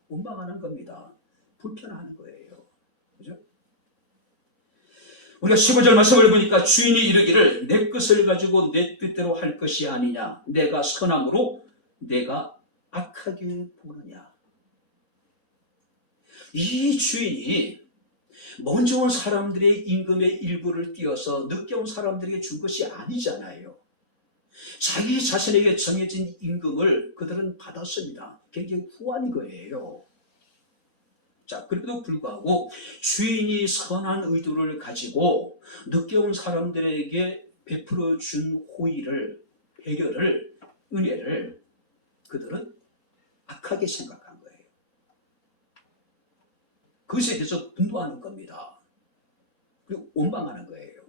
원망하는 겁니다. 불편해하는 거예요. 그죠? 우리가 15절 말씀을 보니까 주인이 이르기를 내 것을 가지고 내 뜻대로 할 것이 아니냐, 내가 선함으로 내가 악하게 보느냐. 이 주인이 먼저 온 사람들의 임금의 일부를 띄어서 늦게 온 사람들에게 준 것이 아니잖아요. 자기 자신에게 정해진 임금을 그들은 받았습니다. 굉장히 후한 거예요. 자, 그래도 불구하고 주인이 선한 의도를 가지고 늦게 온 사람들에게 베풀어 준 호의를, 배려를, 은혜를 그들은 악하게 생각한 거예요. 그것에 대해서 분노하는 겁니다. 그리고 원망하는 거예요.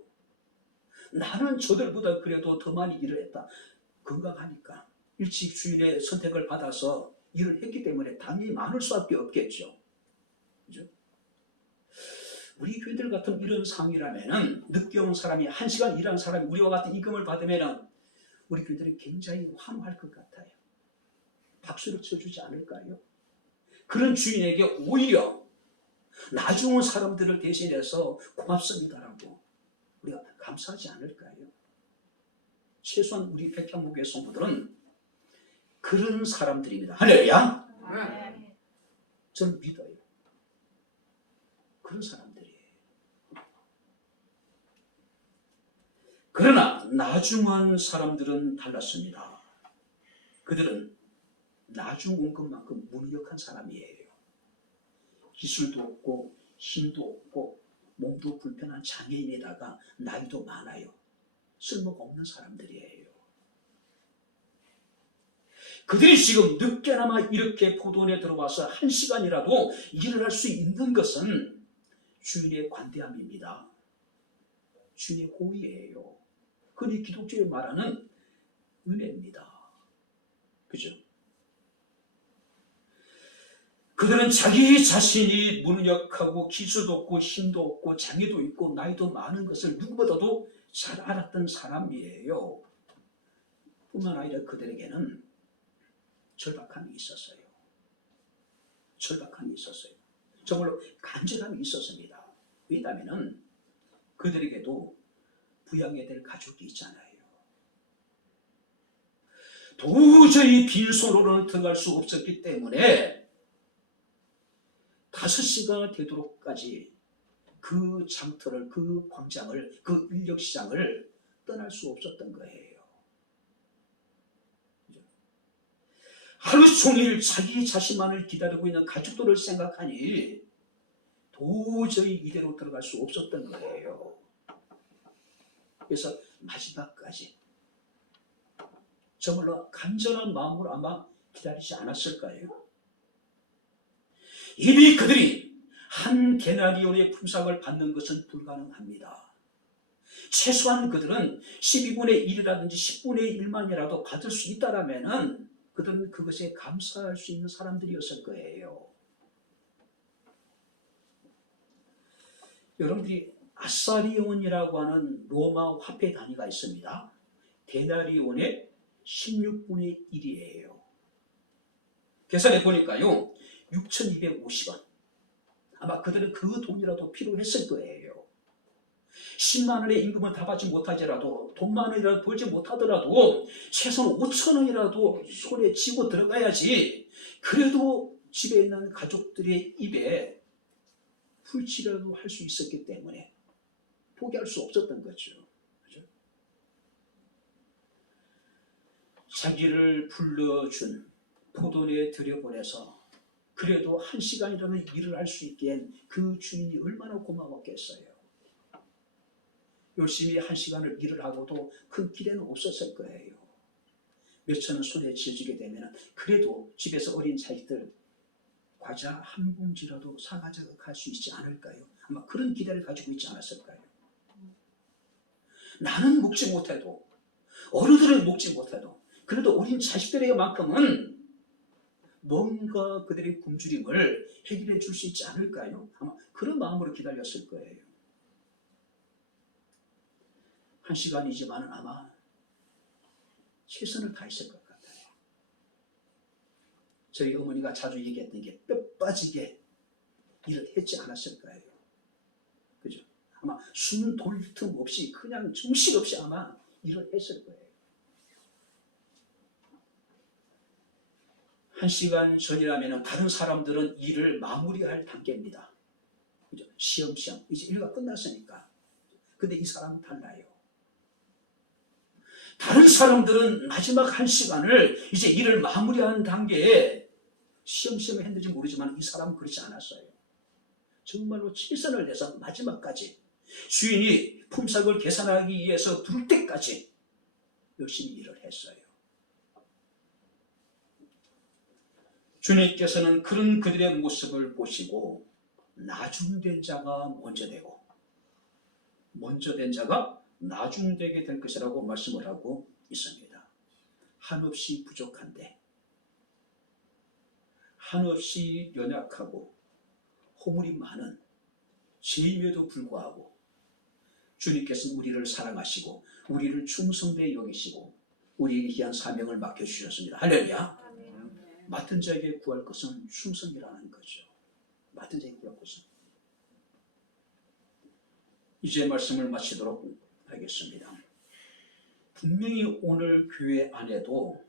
나는 저들보다 그래도 더 많이 일을 했다. 건강하니까 일찍 주인의 선택을 받아서 일을 했기 때문에 당연히 많을 수밖에 없겠죠. 그죠? 우리 교회들 같은 이런 상황이라면은 늦게 온 사람이 1시간 일한 사람이 우리와 같은 임금을 받으면은 우리 교회들이 굉장히 환호할 것 같아요. 박수를 쳐주지 않을까요? 그런 주인에게 오히려 나중 온 사람들을 대신해서 고맙습니다라고 우리가 감사하지 않을까요? 최소한 우리 백향목의 성도들은 그런 사람들입니다. 할렐루야! 네. 저는 믿어요. 그런 사람들이에요. 그러나 나중한 사람들은 달랐습니다. 그들은 나중 온 것만큼 무능력한 사람이에요. 기술도 없고 힘도 없고 몸도 불편한 장애인에다가 나이도 많아요. 쓸모가 없는 사람들이에요. 그들이 지금 늦게나마 이렇게 포도원에 들어와서 1시간이라도 일을 할 수 있는 것은 주인의 관대함입니다. 주인의 호의예요. 그니 기독교에 말하는 은혜입니다. 그죠? 그들은 자기 자신이 무능력하고 기술도 없고 힘도 없고 장애도 있고 나이도 많은 것을 누구보다도 잘 알았던 사람이에요. 뿐만 아니라 그들에게는 절박함이 있었어요. 절박함이 있었어요. 정말로 간절함이 있었습니다. 왜냐하면 그들에게도 부양해야 될 가족이 있잖아요. 도저히 빈손으로는 들어갈 수 없었기 때문에 5시가 되도록까지 그 장터를, 그 광장을, 그 인력시장을 떠날 수 없었던 거예요. 하루 종일 자기 자신만을 기다리고 있는 가족들을 생각하니 도저히 이대로 들어갈 수 없었던 거예요. 그래서 마지막까지 정말로 간절한 마음으로 아마 기다리지 않았을까요? 이미 그들이 한 데나리온의 품삯을 받는 것은 불가능합니다. 최소한 그들은 12분의 1이라든지 10분의 1만이라도 받을 수 있다라면은 그들은 그것에 감사할 수 있는 사람들이었을 거예요. 여러분들이 아사리온이라고 하는 로마 화폐 단위가 있습니다. 데나리온의 16분의 1이에요. 계산해 보니까요, 6,250원. 아마 그들은 그 돈이라도 필요했을 거예요. 10만 원의 임금을 다 받지 못하더라도, 돈만 원이라도 벌지 못하더라도 최소한 5천 원이라도 손에 쥐고 들어가야지 그래도 집에 있는 가족들의 입에 풀칠이라도 할 수 있었기 때문에 포기할 수 없었던 거죠. 그죠? 자기를 불러준 포도내에 들여보내서 그래도 1시간이라도 일을 할 수 있게 한 그 주인이 얼마나 고마웠겠어요. 열심히 1시간을 일을 하고도 그 기대는 없었을 거예요. 몇천 원 손에 쥐어주게 되면 그래도 집에서 어린 자식들 과자 한 봉지라도 사가지고 갈 수 있지 않을까요? 아마 그런 기대를 가지고 있지 않았을까요? 나는 먹지 못해도, 어른들은 먹지 못해도 그래도 어린 자식들에게만큼은 뭔가 그들의 굶주림을 해결해 줄 수 있지 않을까요? 아마 그런 마음으로 기다렸을 거예요. 1시간이지만 아마 최선을 다했을 것 같아요. 저희 어머니가 자주 얘기했던 게 뼈 빠지게 일을 했지 않았을 거예요. 그죠? 아마 숨 돌 틈 없이 그냥 정신없이 아마 일을 했을 거예요. 1시간 전이라면 다른 사람들은 일을 마무리할 단계입니다. 그죠? 시험시험. 이제 일가 끝났으니까. 근데 이 사람은 달라요. 다른 사람들은 마지막 1시간을 이제 일을 마무리하는 단계에 시험시험 했는지 모르지만 이 사람은 그렇지 않았어요. 정말로 최선을 내서 마지막까지 주인이 품삯을 계산하기 위해서 부를 때까지 열심히 일을 했어요. 주님께서는 그런 그들의 모습을 보시고 나중된 자가 먼저 되고 먼저 된 자가 나중되게 될 것이라고 말씀을 하고 있습니다. 한없이 부족한데, 한없이 연약하고 허물이 많은 죄임에도 불구하고 주님께서는 우리를 사랑하시고 우리를 충성되게 여기시고 우리에게 귀한 사명을 맡겨주셨습니다. 할렐루야. 맡은 자에게 구할 것은 충성이라는 거죠. 맡은 자에게 구할 것은. 이제 말씀을 마치도록 하겠습니다. 분명히 오늘 교회 안에도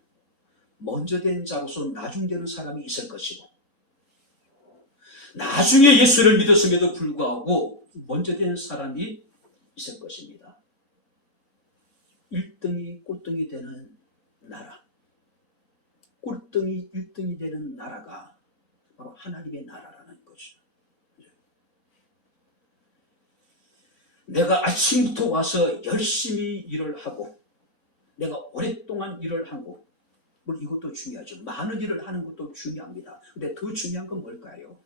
먼저 된 자로서 나중되는 사람이 있을 것이고 나중에 예수를 믿었음에도 불구하고 먼저 된 사람이 있을 것입니다. 1등이 꼴등이 되는 나라, 꼴등이 1등이 되는 나라가 바로 하나님의 나라라는 거죠. 내가 아침부터 와서 열심히 일을 하고 내가 오랫동안 일을 하고 물론 이것도 중요하죠. 많은 일을 하는 것도 중요합니다. 근데 더 중요한 건 뭘까요?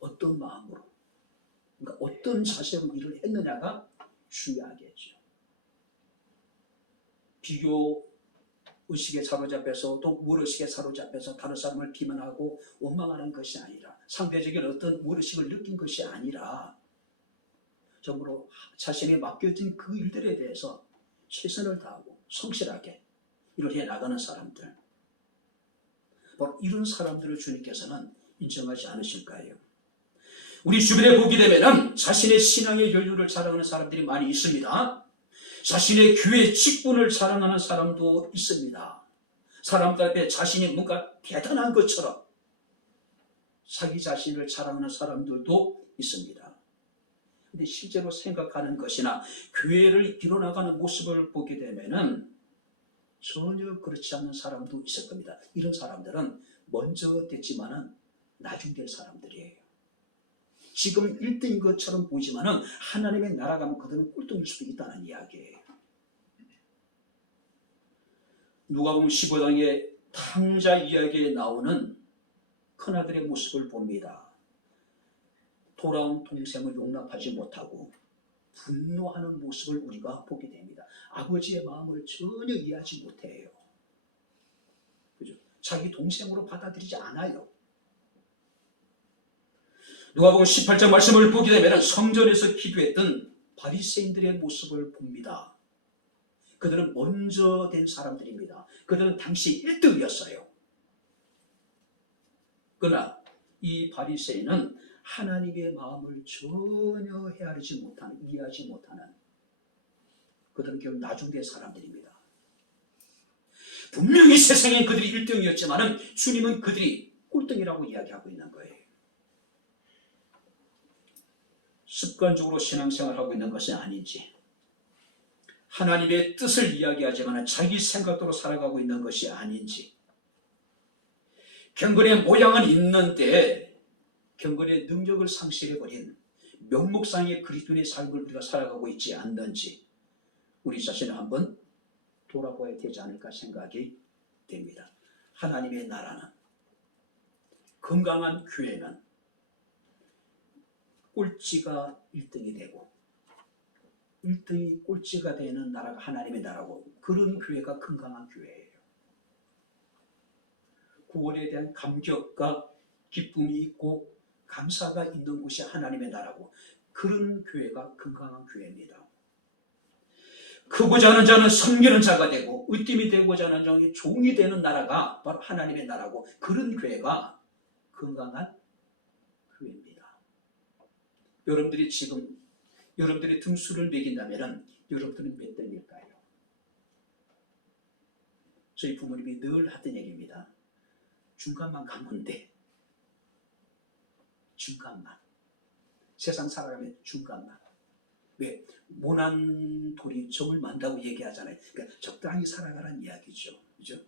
어떤 마음으로, 그러니까 어떤 자세로 일을 했느냐가 중요하겠죠. 비교 의식에 사로잡혀서 또 우월의식에 사로잡혀서 다른 사람을 비난하고 원망하는 것이 아니라 상대적인 어떤 우월의식을 느낀 것이 아니라 정말로 자신이 맡겨진 그 일들에 대해서 최선을 다하고 성실하게 일을 해나가는 사람들, 바로 이런 사람들을 주님께서는 인정하지 않으실까요? 우리 주변에 보게 되면 자신의 신앙의 연륜을 자랑하는 사람들이 많이 있습니다. 자신의 교회 직분을 자랑하는 사람도 있습니다. 사람들 앞에 자신이 뭔가 대단한 것처럼 자기 자신을 자랑하는 사람들도 있습니다. 근데 실제로 생각하는 것이나 교회를 이뤄나가는 모습을 보게 되면은 전혀 그렇지 않는 사람도 있을 겁니다. 이런 사람들은 먼저 됐지만은 나중 될 사람들이에요. 지금 1등인 것처럼 보이지만은 하나님의 나라 가면 그들은 꼴등일 수도 있다는 이야기예요. 누가복음 15장의 탕자 이야기에 나오는 큰아들의 모습을 봅니다. 돌아온 동생을 용납하지 못하고 분노하는 모습을 우리가 보게 됩니다. 아버지의 마음을 전혀 이해하지 못해요. 그죠? 자기 동생으로 받아들이지 않아요. 누가복음 18장 말씀을 보게 되면 성전에서 기도했던 바리새인들의 모습을 봅니다. 그들은 먼저 된 사람들입니다. 그들은 당시 1등이었어요. 그러나 이 바리새인은 하나님의 마음을 전혀 헤아리지 못하는, 이해하지 못하는, 그들은 결국 나중된 사람들입니다. 분명히 세상엔 그들이 1등이었지만 주님은 그들이 꼴등이라고 이야기하고 있는 거예요. 습관적으로 신앙생활하고 있는 것은 아닌지, 하나님의 뜻을 이야기하지만 자기 생각대로 살아가고 있는 것이 아닌지, 경건의 모양은 있는데 경건의 능력을 상실해버린 명목상의 그리스도인의 삶을 우리가 살아가고 있지 않는지 우리 자신을 한번 돌아봐야 되지 않을까 생각이 됩니다. 하나님의 나라는, 건강한 교회는 꼴찌가 1등이 되고 1등이 꼴찌가 되는 나라가 하나님의 나라고, 그런 교회가 건강한 교회예요. 구원에 대한 감격과 기쁨이 있고 감사가 있는 곳이 하나님의 나라고, 그런 교회가 건강한 교회입니다. 크고자 하는 자는 섬기는 자가 되고 으뜸이 되고자 하는 자는 종이 되는 나라가 바로 하나님의 나라고, 그런 교회가 건강한 교회입니다. 여러분들이 지금 여러분들의 등수를 매긴다면 여러분들은 몇 등일까요? 저희 부모님이 늘 하던 얘기입니다. 중간만 가면 돼. 중간만. 세상 살아가면 중간만. 왜? 모난 돌이 점을 만다고 얘기하잖아요. 그러니까 적당히 살아가라는 이야기죠. 그죠?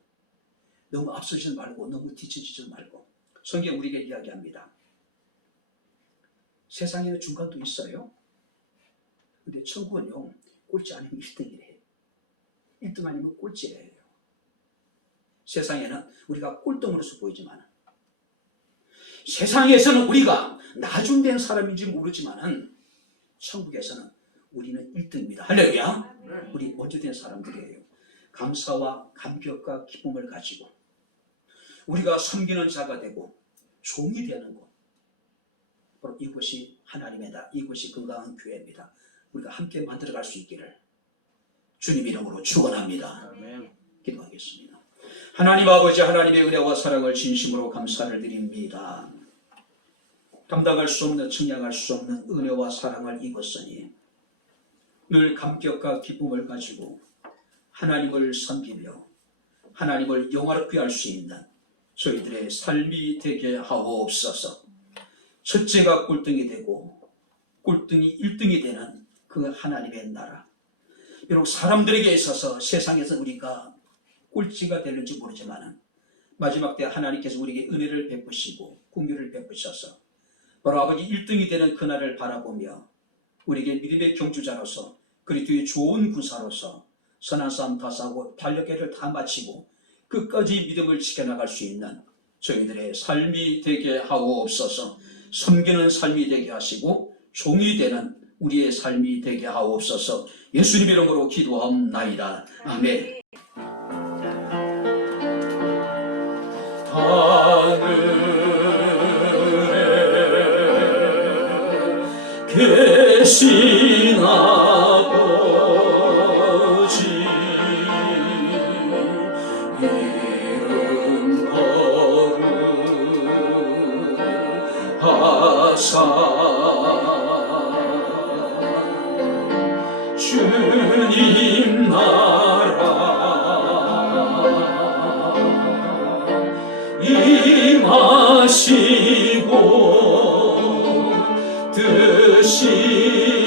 너무 앞서지지 말고 너무 뒤처지지 말고. 성경 우리에게 이야기합니다. 세상에는 중간도 있어요. 근데 천국은요, 꼴찌 아니면 1등이래. 1등 아니면 꼴찌래요. 세상에는 우리가 꼴등으로서 보이지만, 세상에서는 우리가 나중된 사람인지 모르지만 천국에서는 우리는 1등입니다. 할렐루야. 우리 먼저 된 사람들이에요. 감사와 감격과 기쁨을 가지고 우리가 섬기는 자가 되고 종이 되는 곳, 바로 이곳이 하나님의 나라, 이곳이 건강한 교회입니다. 우리가 함께 만들어갈 수 있기를 주님 이름으로 축원합니다. 기도하겠습니다. 하나님 아버지, 하나님의 은혜와 사랑을 진심으로 감사를 드립니다. 감당할 수 없는, 측량할 수 없는 은혜와 사랑을 입었으니 늘 감격과 기쁨을 가지고 하나님을 섬기며 하나님을 영화롭게 할 수 있는 저희들의 삶이 되게 하옵소서. 첫째가 꼴등이 되고 꼴등이 1등이 되는 그 하나님의 나라, 비록 사람들에게 있어서 세상에서 우리가 꼴찌가 되는지 모르지만 마지막 때 하나님께서 우리에게 은혜를 베푸시고 긍휼을 베푸셔서 바로 아버지 1등이 되는 그날을 바라보며 우리에게 믿음의 경주자로서 그리스도의 좋은 군사로서 선한 싸움 다 싸우고 달력계를 다 마치고 끝까지 믿음을 지켜나갈 수 있는 저희들의 삶이 되게 하옵소서. 섬기는 삶이 되게 하시고 종이 되는 우리의 삶이 되게 하옵소서. 예수님 이름으로 기도하옵나이다. 아멘. 하늘에 계신 아버지, 이름 거룩하사 주님 나라 임하시고 뜻이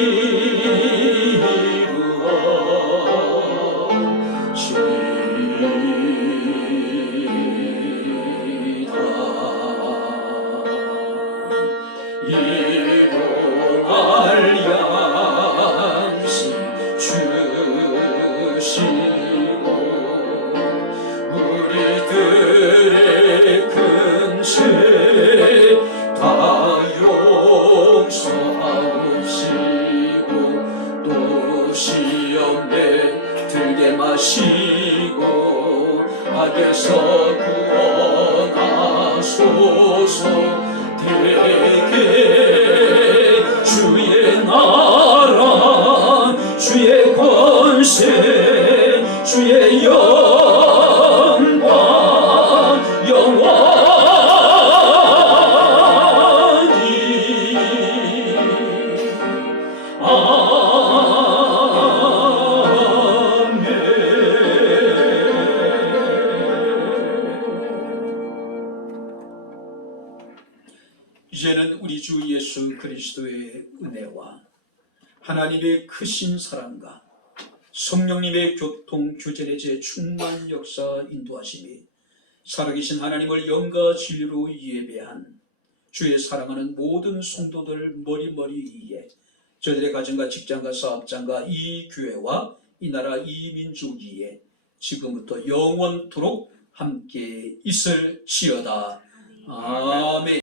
하시고 악에서 구원하소서. 대개 주의 나라 주의 권세 주의 영광 영원히 이제는 우리 주 예수 그리스도의 은혜와 하나님의 크신 사랑과 성령님의 교통 규전의 제 충만 역사 인도하심이 살아계신 하나님을 영과 진리로 예배한 주의 사랑하는 모든 성도들 머리머리 위에 저들의 가정과 직장과 사업장과 이 교회와 이 나라 이 민족 위에 지금부터 영원토록 함께 있을지어다. 아멘.